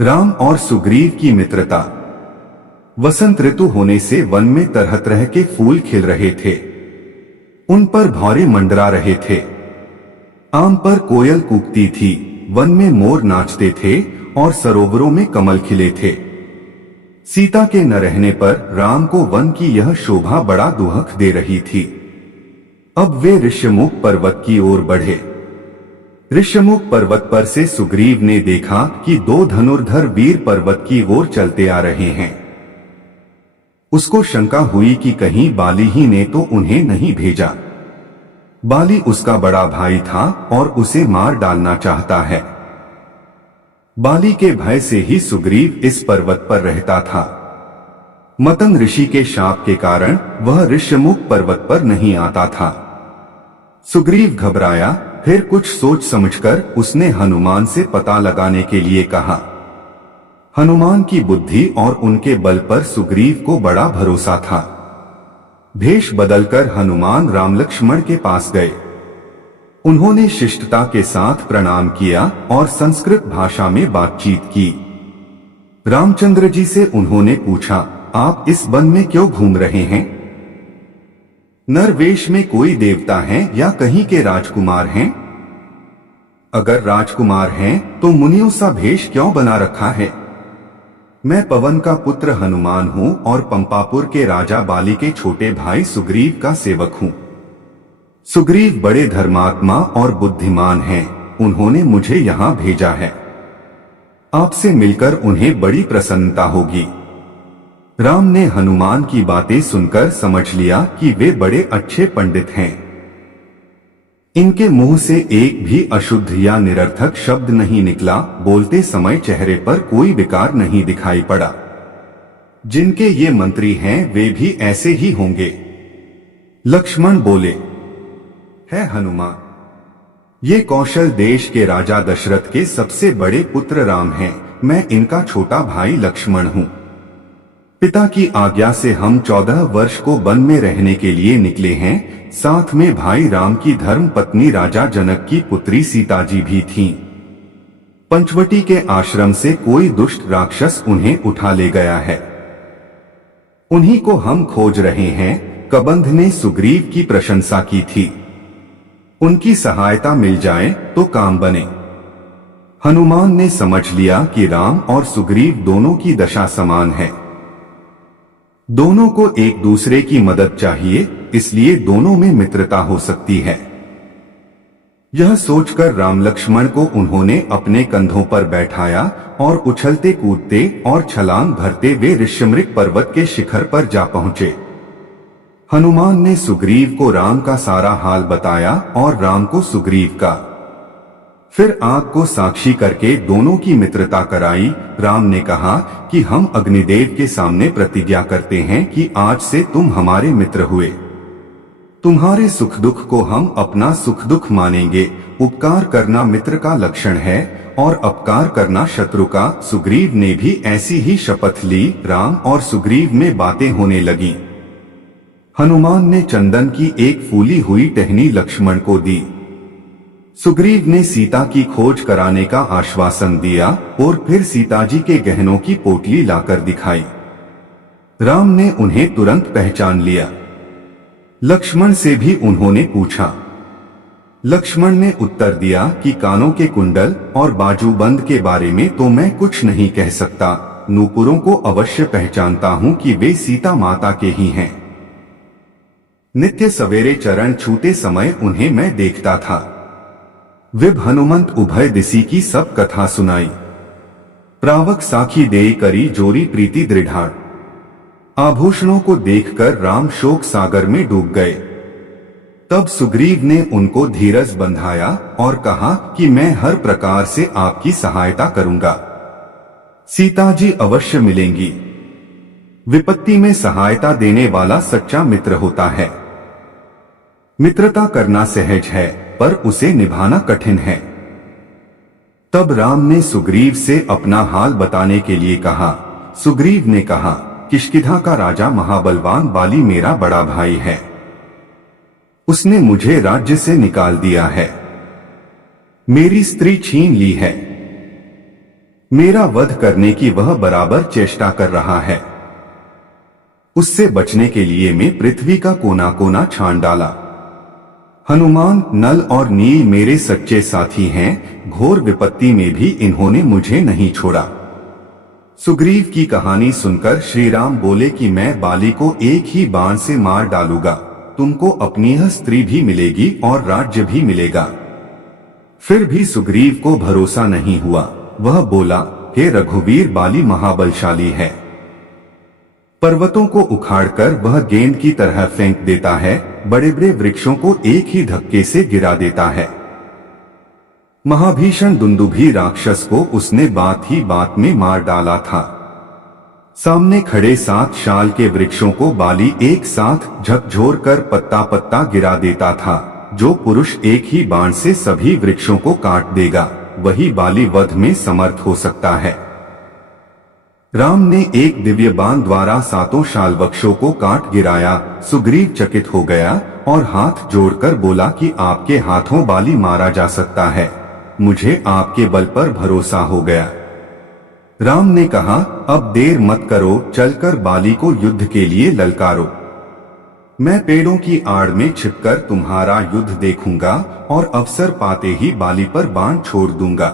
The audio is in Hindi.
राम और सुग्रीव की मित्रता। वसंत ऋतु होने से वन में तरह तरह के फूल खिल रहे थे। उन पर भौरे मंडरा रहे थे। आम पर कोयल कूकती थी, वन में मोर नाचते थे और सरोवरों में कमल खिले थे। सीता के न रहने पर राम को वन की यह शोभा बड़ा दुहक दे रही थी। अब वे ऋष्यमुख पर्वत की ओर बढ़े। ऋष्यमुख पर्वत पर से सुग्रीव ने देखा कि दो धनुर्धर वीर पर्वत की ओर चलते आ रहे हैं। उसको शंका हुई कि कहीं बाली ही ने तो उन्हें नहीं भेजा। बाली उसका बड़ा भाई था और उसे मार डालना चाहता है। बाली के भय से ही सुग्रीव इस पर्वत पर रहता था। मतंग ऋषि के शाप के कारण वह ऋष्यमुख पर्वत पर नहीं आता था। सुग्रीव घबराया, फिर कुछ सोच समझकर उसने हनुमान से पता लगाने के लिए कहा। हनुमान की बुद्धि और उनके बल पर सुग्रीव को बड़ा भरोसा था। भेष बदलकर हनुमान राम लक्ष्मण के पास गए। उन्होंने शिष्टता के साथ प्रणाम किया और संस्कृत भाषा में बातचीत की। रामचंद्र जी से उन्होंने पूछा, आप इस वन में क्यों घूम रहे हैं? नर वेश में कोई देवता हैं या कहीं के राजकुमार हैं? अगर राजकुमार हैं तो मुनियों सा भेष क्यों बना रखा है? मैं पवन का पुत्र हनुमान हूं और पंपापुर के राजा बाली के छोटे भाई सुग्रीव का सेवक हूं। सुग्रीव बड़े धर्मात्मा और बुद्धिमान हैं, उन्होंने मुझे यहां भेजा है। आपसे मिलकर उन्हें बड़ी प्रसन्नता होगी। राम ने हनुमान की बातें सुनकर समझ लिया कि वे बड़े अच्छे पंडित हैं। इनके मुंह से एक भी अशुद्ध या निरर्थक शब्द नहीं निकला। बोलते समय चेहरे पर कोई विकार नहीं दिखाई पड़ा। जिनके ये मंत्री हैं वे भी ऐसे ही होंगे। लक्ष्मण बोले, है हनुमान, ये कौशल देश के राजा दशरथ के सबसे बड़े पुत्र राम हैं। मैं इनका छोटा भाई लक्ष्मण हूं। पिता की आज्ञा से हम 14 वर्ष को वन में रहने के लिए निकले हैं। साथ में भाई राम की धर्म पत्नी राजा जनक की पुत्री सीता जी भी थीं। पंचवटी के आश्रम से कोई दुष्ट राक्षस उन्हें उठा ले गया है। उन्हीं को हम खोज रहे हैं। कबंध ने सुग्रीव की प्रशंसा की थी। उनकी सहायता मिल जाए तो काम बने। हनुमान ने समझ लिया कि राम और सुग्रीव दोनों की दशा समान है। दोनों को एक दूसरे की मदद चाहिए, इसलिए दोनों में मित्रता हो सकती है। यह सोचकर राम लक्ष्मण को उन्होंने अपने कंधों पर बैठाया और उछलते कूदते और छलांग भरते वे ऋष्यमृग पर्वत के शिखर पर जा पहुंचे। हनुमान ने सुग्रीव को राम का सारा हाल बताया और राम को सुग्रीव का। फिर आग को साक्षी करके दोनों की मित्रता कराई। राम ने कहा कि हम अग्निदेव के सामने प्रतिज्ञा करते हैं कि आज से तुम हमारे मित्र हुए। तुम्हारे सुख दुख को हम अपना सुख दुख मानेंगे। उपकार करना मित्र का लक्षण है और अपकार करना शत्रु का। सुग्रीव ने भी ऐसी ही शपथ ली। राम और सुग्रीव में बातें होने लगी। हनुमान ने चंदन की एक फूली हुई टहनी लक्ष्मण को दी। सुग्रीव ने सीता की खोज कराने का आश्वासन दिया और फिर सीता जी के गहनों की पोटली लाकर दिखाई। राम ने उन्हें तुरंत पहचान लिया। लक्ष्मण से भी उन्होंने पूछा। लक्ष्मण ने उत्तर दिया कि कानों के कुंडल और बाजूबंद के बारे में तो मैं कुछ नहीं कह सकता। नूपुरों को अवश्य पहचानता हूं कि वे सीता माता के ही हैं। नित्य सवेरे चरण छूते समय उन्हें मैं देखता था। विभ हनुमंत उभय दिशी की सब कथा सुनाई। प्रावक साखी देई करी जोरी प्रीति दृढ़ाड़। आभूषणों को देखकर राम शोक सागर में डूब गए। तब सुग्रीव ने उनको धीरज बंधाया और कहा कि मैं हर प्रकार से आपकी सहायता करूंगा। सीता जी अवश्य मिलेंगी। विपत्ति में सहायता देने वाला सच्चा मित्र होता है। मित्रता करना सहज है पर उसे निभाना कठिन है। तब राम ने सुग्रीव से अपना हाल बताने के लिए कहा। सुग्रीव ने कहा, किष्किंधा का राजा महाबलवान बाली मेरा बड़ा भाई है। उसने मुझे राज्य से निकाल दिया है। मेरी स्त्री छीन ली है। मेरा वध करने की वह बराबर चेष्टा कर रहा है। उससे बचने के लिए मैं पृथ्वी का कोना कोना छान डाला। हनुमान, नल और नील मेरे सच्चे साथी हैं, घोर विपत्ति में भी इन्होंने मुझे नहीं छोड़ा। सुग्रीव की कहानी सुनकर श्री राम बोले कि मैं बाली को एक ही बाण से मार डालूंगा, तुमको अपनी यह स्त्री भी मिलेगी और राज्य भी मिलेगा। फिर भी सुग्रीव को भरोसा नहीं हुआ। वह बोला, हे रघुवीर, बाली महाबलशाली है। पर्वतों को उखाड़कर वह गेंद की तरह फेंक देता है, बड़े बड़े वृक्षों को एक ही धक्के से गिरा देता है। महाभीषण दुंदुभी राक्षस को उसने बात ही बात में मार डाला था। सामने खड़े 7 शाल के वृक्षों को बाली एक साथ झकझोर कर पत्ता पत्ता गिरा देता था। जो पुरुष एक ही बाण से सभी वृक्षों को काट देगा, वही बाली वध में समर्थ हो सकता है। राम ने एक दिव्य बाण द्वारा 7 शाल वृक्षों को काट गिराया। सुग्रीव चकित हो गया और हाथ जोड़कर बोला कि आपके हाथों बाली मारा जा सकता है, मुझे आपके बल पर भरोसा हो गया। राम ने कहा, अब देर मत करो, चलकर बाली को युद्ध के लिए ललकारो। मैं पेड़ों की आड़ में छिपकर तुम्हारा युद्ध देखूंगा और अवसर पाते ही बाली पर बाण छोड़ दूंगा।